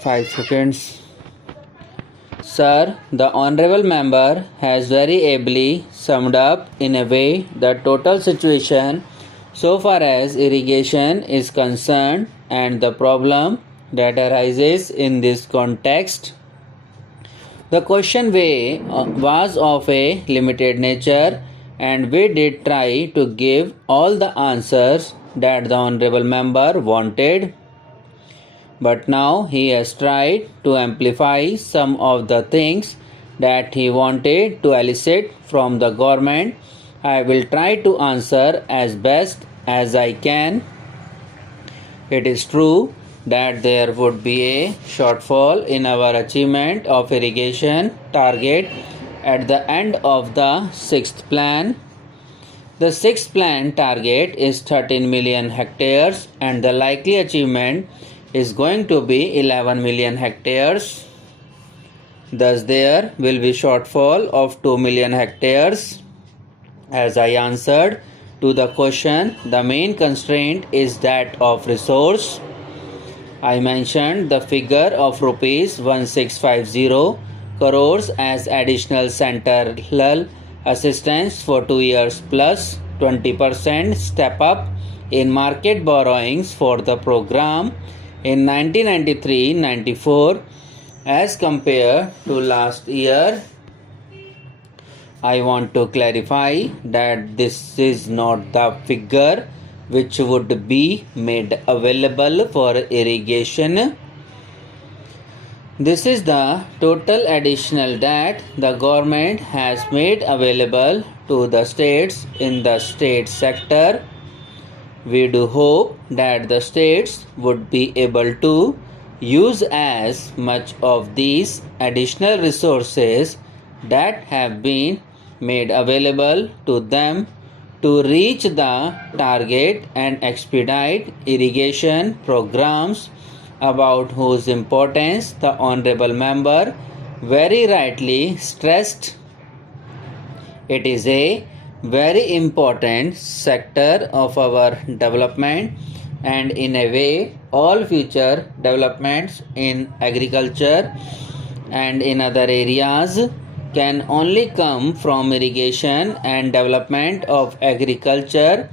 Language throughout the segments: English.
5 seconds. Sir, the honorable member has very ably summed up in a way the total situation so far as irrigation is concerned and the problem that arises in this context. The question was of a limited nature and we did try to give all the answers that the honorable member wanted. But now he has tried to amplify some of the things that he wanted to elicit from the government. I will try to answer as best as I can. It is true that there would be a shortfall in our achievement of irrigation target at the end of the sixth plan. The sixth plan target is 13 million hectares and the likely achievement is going to be 11 million hectares. Thus there will be shortfall of 2 million hectares. As I answered to the question, the main constraint is that of resource. I mentioned the figure of rupees 1650 crores as additional central assistance for 2 years plus 20% step up in market borrowings for the program in 1993-94 as compared to last year. I want to clarify that this is not the figure which would be made available for irrigation. This is the total additional that the government has made available to the states in the state sector. We do hope that the states would be able to use as much of these additional resources that have been made available to them to reach the target and expedite irrigation programs about whose importance the honorable member very rightly stressed. It is a very important sector of our development and in a way all future developments in agriculture and in other areas can only come from irrigation and development of agriculture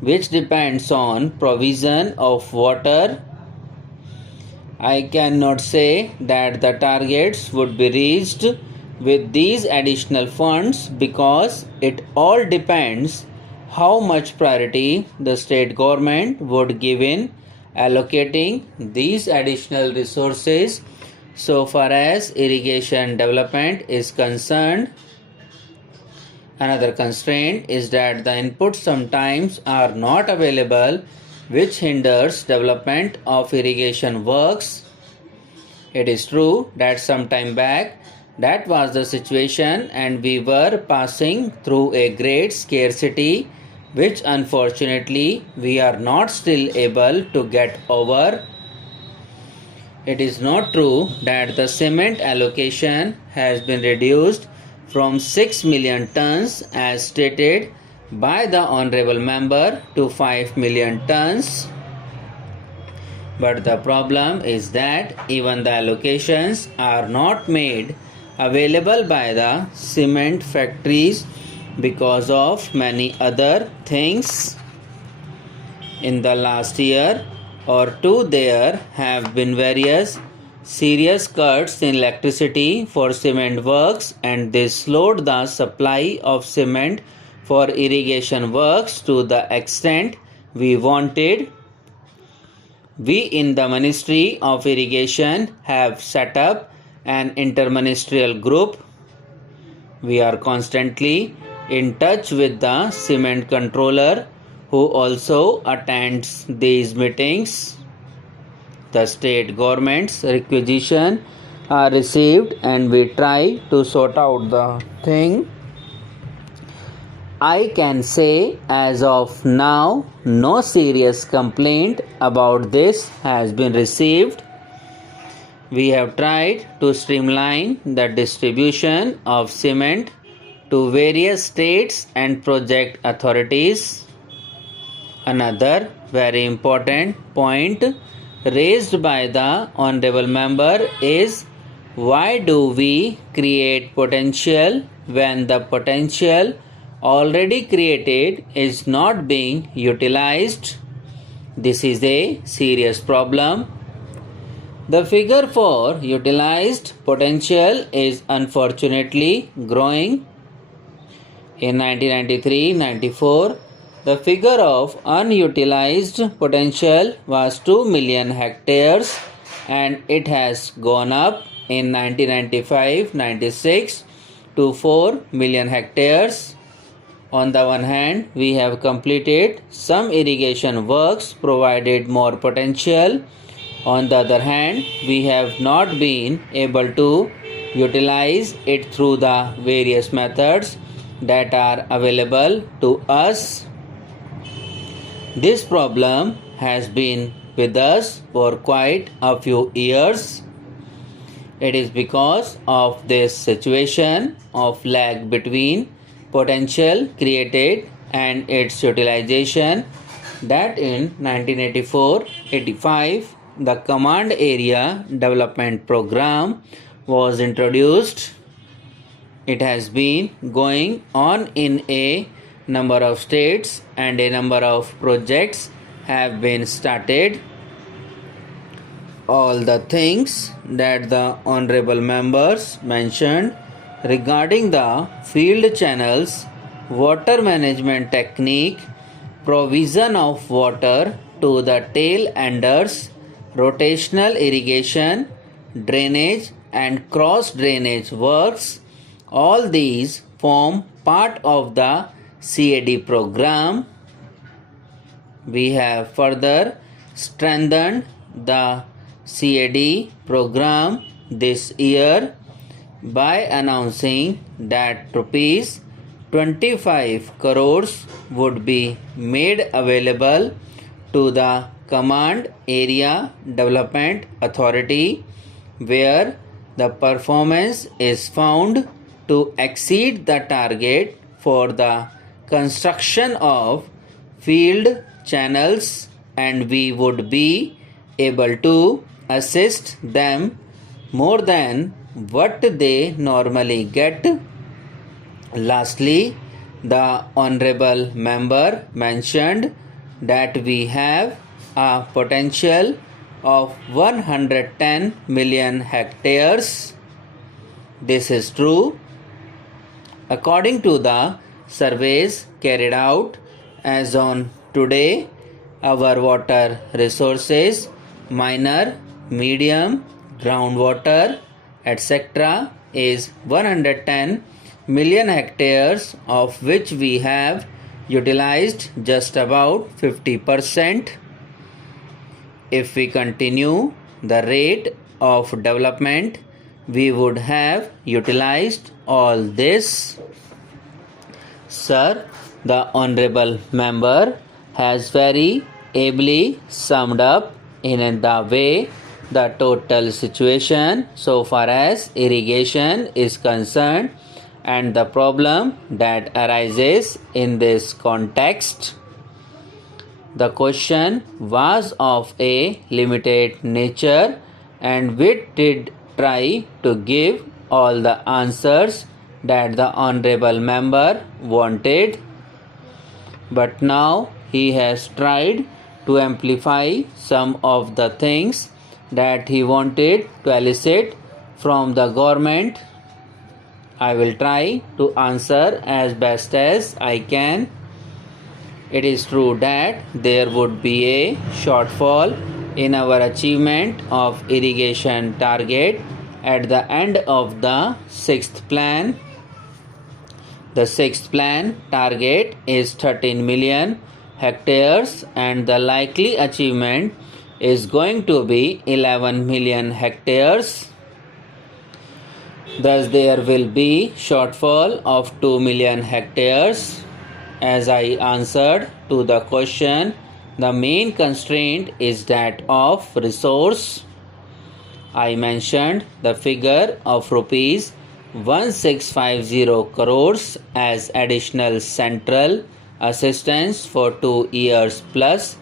which depends on provision of water. I cannot say that the targets would be reached with these additional funds because it all depends how much priority the state government would give in allocating these additional resources so far as irrigation development is concerned. Another constraint is that the inputs sometimes are not available which hinders development of irrigation works. It is true that some time back that was the situation and we were passing through a great scarcity which unfortunately we are not still able to get over. It is not true that the cement allocation has been reduced from 6 million tons as stated by the honorable member to 5 million tons. But the problem is that even the allocations are not made available by the cement factories because of many other things. In the last year or two there have been various serious cuts in electricity for cement works and this slowed the supply of cement for irrigation works to the extent we wanted. We in the Ministry of Irrigation have set up an interministerial group. We are constantly in touch with the cement controller who also attends these meetings. The state government's requisition are received and we try to sort out the thing. I can say as of now no serious complaint about this has been received. We have tried to streamline the distribution of cement to various states and project authorities. Another very important point raised by the honorable member is, why do we create potential when the potential already created is not being utilized? This is a serious problem. The figure for utilized potential is unfortunately growing. In 1993-94, the figure of unutilized potential was 2 million hectares and it has gone up in 1995-96 to 4 million hectares. On the one hand, we have completed some irrigation works, provided more potential. On the other hand, we have not been able to utilize it through the various methods that are available to us. This problem has been with us for quite a few years. It is because of this situation of lag between potential created and its utilization that in 1984-85 the Command Area Development Program was introduced. It has been going on in a number of states and a number of projects have been started. All the things that the honorable members mentioned regarding the field channels, water management technique, provision of water to the tail enders, rotational irrigation, drainage and cross drainage works, all these form part of the CAD program. We have further strengthened the CAD program this year by announcing that rupees 25 crores would be made available to the Command Area Development Authority, where the performance is found to exceed the target for the construction of field channels, and we would be able to assist them more than what they normally get. Lastly, the honorable member mentioned that we have a potential of 110 million hectares. This is true. According to the surveys carried out as on today, our water resources, minor, medium, groundwater, etc. is 110 million hectares, of which we have utilized just about 50%. If we continue the rate of development, we would have utilized all this. Sir, the honorable member has very ably summed up in the way the total situation so far as irrigation is concerned and the problem that arises in this context. The question was of a limited nature and we did try to give all the answers that the honorable member wanted, but now he has tried to amplify some of the things that he wanted to elicit from the government. I will try to answer as best as I can. It is true that there would be a shortfall in our achievement of irrigation target at the end of the 6th plan. The 6th plan target is 13 million hectares and the likely achievement is going to be 11 million hectares. Thus there will be shortfall of 2 million hectares. As I answered to the question, the main constraint is that of resource. I mentioned the figure of rupees 1650 crores as additional central assistance for 2 years plus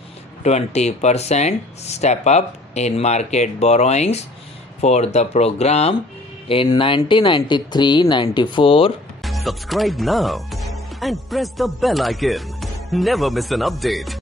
20% step up in market borrowings for the program in 1993-94. Subscribe now and press the bell icon. Never miss an update.